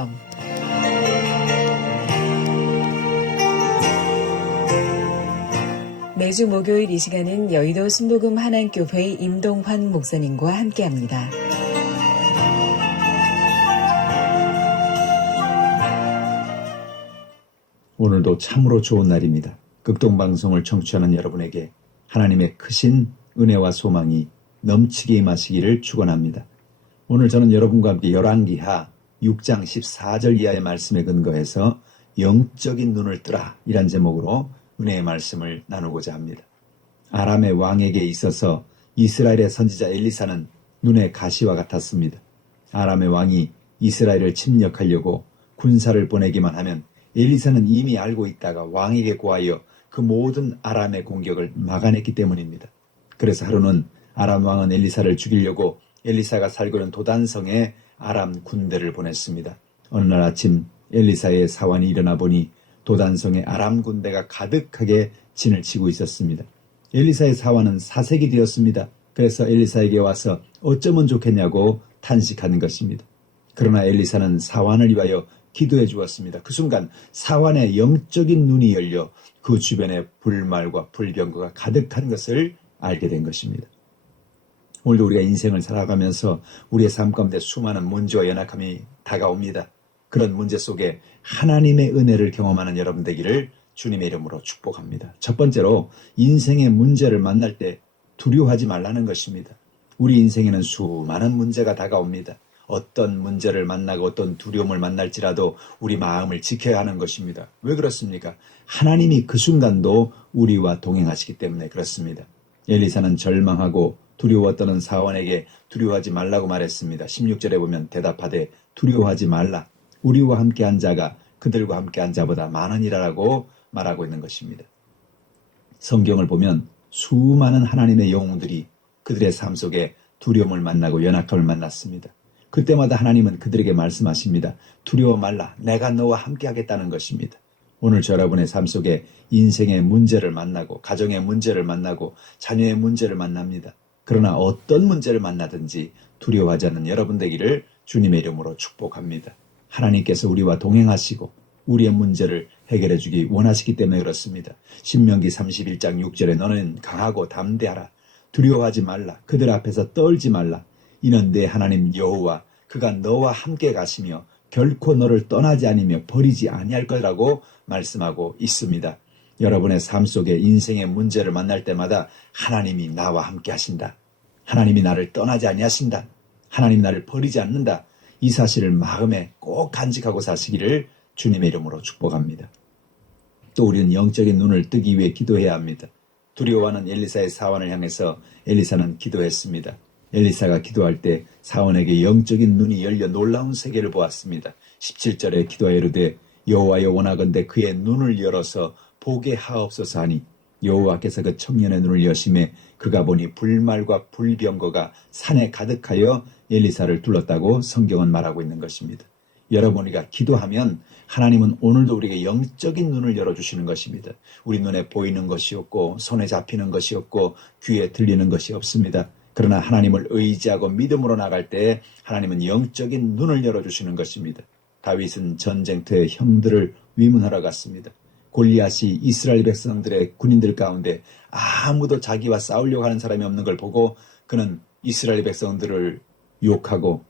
시점. 매주 목요일 이 시간은 여의도 순복음 한안교회 임동환 목사님과 함께합니다. 오늘도 참으로 좋은 날입니다. 극동방송을 청취하는 여러분에게 하나님의 크신 은혜와 소망이 넘치게 임하시기를 축원합니다. 오늘 저는 여러분과 함께 열왕기하 6장 14절 이하의 말씀에 근거해서 영적인 눈을 뜨라 이란 제목으로 은혜의 말씀을 나누고자 합니다. 아람의 왕에게 있어서 이스라엘의 선지자 엘리사는 눈의 가시와 같았습니다. 아람의 왕이 이스라엘을 침략하려고 군사를 보내기만 하면 엘리사는 이미 알고 있다가 왕에게 고하여 그 모든 아람의 공격을 막아냈기 때문입니다. 그래서 하루는 아람 왕은 엘리사를 죽이려고 엘리사가 살고 있는 도단성에 아람 군대를 보냈습니다. 어느 날 아침 엘리사의 사환이 일어나 보니 도단성에 아람 군대가 가득하게 진을 치고 있었습니다. 엘리사의 사환은 사색이 되었습니다. 그래서 엘리사에게 와서 어쩌면 좋겠냐고 탄식하는 것입니다. 그러나 엘리사는 사환을 위하여 기도해 주었습니다. 그 순간 사환의 영적인 눈이 열려 그 주변에 불말과 불병거가 가득한 것을 알게 된 것입니다. 오늘도 우리가 인생을 살아가면서 우리의 삶 가운데 수많은 문제와 연약함이 다가옵니다. 그런 문제 속에 하나님의 은혜를 경험하는 여러분 되기를 주님의 이름으로 축복합니다. 첫 번째로 인생의 문제를 만날 때 두려워하지 말라는 것입니다. 우리 인생에는 수많은 문제가 다가옵니다. 어떤 문제를 만나고 어떤 두려움을 만날지라도 우리 마음을 지켜야 하는 것입니다. 왜 그렇습니까? 하나님이 그 순간도 우리와 동행하시기 때문에 그렇습니다. 엘리사는 절망하고 두려워 떠는 사원에게 두려워하지 말라고 말했습니다. 16절에 보면 대답하되 두려워하지 말라. 우리와 함께한 자가 그들과 함께한 자보다 많으니라라고 말하고 있는 것입니다. 성경을 보면 수많은 하나님의 영웅들이 그들의 삶 속에 두려움을 만나고 연약함을 만났습니다. 그때마다 하나님은 그들에게 말씀하십니다. 두려워 말라. 내가 너와 함께 하겠다는 것입니다. 오늘 여러분의 삶 속에 인생의 문제를 만나고 가정의 문제를 만나고 자녀의 문제를 만납니다. 그러나 어떤 문제를 만나든지 두려워하지 않는 여러분 되기를 주님의 이름으로 축복합니다. 하나님께서 우리와 동행하시고 우리의 문제를 해결해 주기 원하시기 때문에 그렇습니다. 신명기 31장 6절에 너는 강하고 담대하라. 두려워하지 말라. 그들 앞에서 떨지 말라. 이는 내 하나님 여호와 그가 너와 함께 가시며 결코 너를 떠나지 아니며 버리지 아니할 거라고 말씀하고 있습니다. 여러분의 삶 속에 인생의 문제를 만날 때마다 하나님이 나와 함께 하신다. 하나님이 나를 떠나지 아니하신다. 하나님이 나를 버리지 않는다. 이 사실을 마음에 꼭 간직하고 사시기를 주님의 이름으로 축복합니다. 또 우리는 영적인 눈을 뜨기 위해 기도해야 합니다. 두려워하는 엘리사의 사원을 향해서 엘리사는 기도했습니다. 엘리사가 기도할 때 사원에게 영적인 눈이 열려 놀라운 세계를 보았습니다. 17절에 기도하여 이르되 여호와여 원하건대 그의 눈을 열어서 보게 하옵소서 하니 여호와께서 그 청년의 눈을 여심해 그가 보니 불말과 불병거가 산에 가득하여 엘리사를 둘렀다고 성경은 말하고 있는 것입니다. 여러분이가 기도하면 하나님은 오늘도 우리에게 영적인 눈을 열어주시는 것입니다. 우리 눈에 보이는 것이 없고 손에 잡히는 것이 없고 귀에 들리는 것이 없습니다. 그러나 하나님을 의지하고 믿음으로 나갈 때 하나님은 영적인 눈을 열어주시는 것입니다. 다윗은 전쟁터에 형들을 위문하러 갔습니다. 골리앗이 이스라엘 백성들의 군인들 가운데 아무도 자기와 싸우려고 하는 사람이 없는 걸 보고 그는 이스라엘 백성들을 욕하고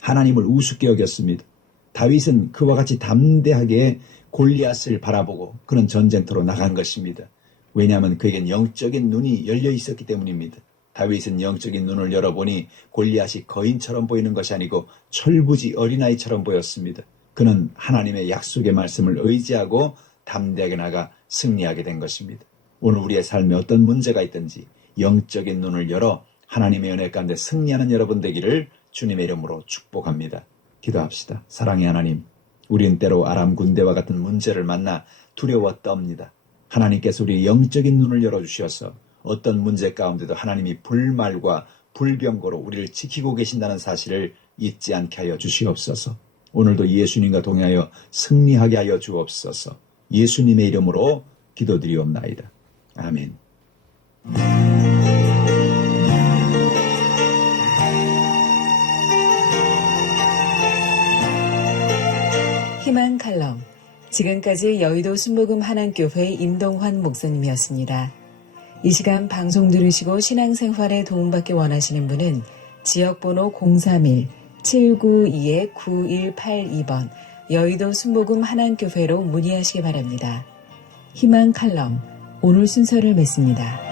하나님을 우습게 여겼습니다. 다윗은 그와 같이 담대하게 골리앗을 바라보고 그는 전쟁터로 나간 것입니다. 왜냐하면 그에겐 영적인 눈이 열려 있었기 때문입니다. 다윗은 영적인 눈을 열어보니 골리앗이 거인처럼 보이는 것이 아니고 철부지 어린아이처럼 보였습니다. 그는 하나님의 약속의 말씀을 의지하고 담대하게 나가 승리하게 된 것입니다. 오늘 우리의 삶에 어떤 문제가 있든지 영적인 눈을 열어 하나님의 은혜 가운데 승리하는 여러분 되기를 주님의 이름으로 축복합니다. 기도합시다. 사랑의 하나님, 우리는 때로 아람 군대와 같은 문제를 만나 두려워 떱니다. 하나님께서 우리의 영적인 눈을 열어주셔서 어떤 문제 가운데도 하나님이 불말과 불병거로 우리를 지키고 계신다는 사실을 잊지 않게 하여 주시옵소서. 오늘도 예수님과 동행하여 승리하게 하여 주옵소서. 예수님의 이름으로 기도드리옵나이다. 아멘. 희망 칼럼. 지금까지 여의도 순복음 한안교회 임동환 목사님이었습니다. 이 시간 방송 들으시고 신앙생활에 도움받기 원하시는 분은 지역번호 031-792-9182번 여의도 순복음 한안교회로 문의하시기 바랍니다. 희망 칼럼, 오늘 순서를 맺습니다.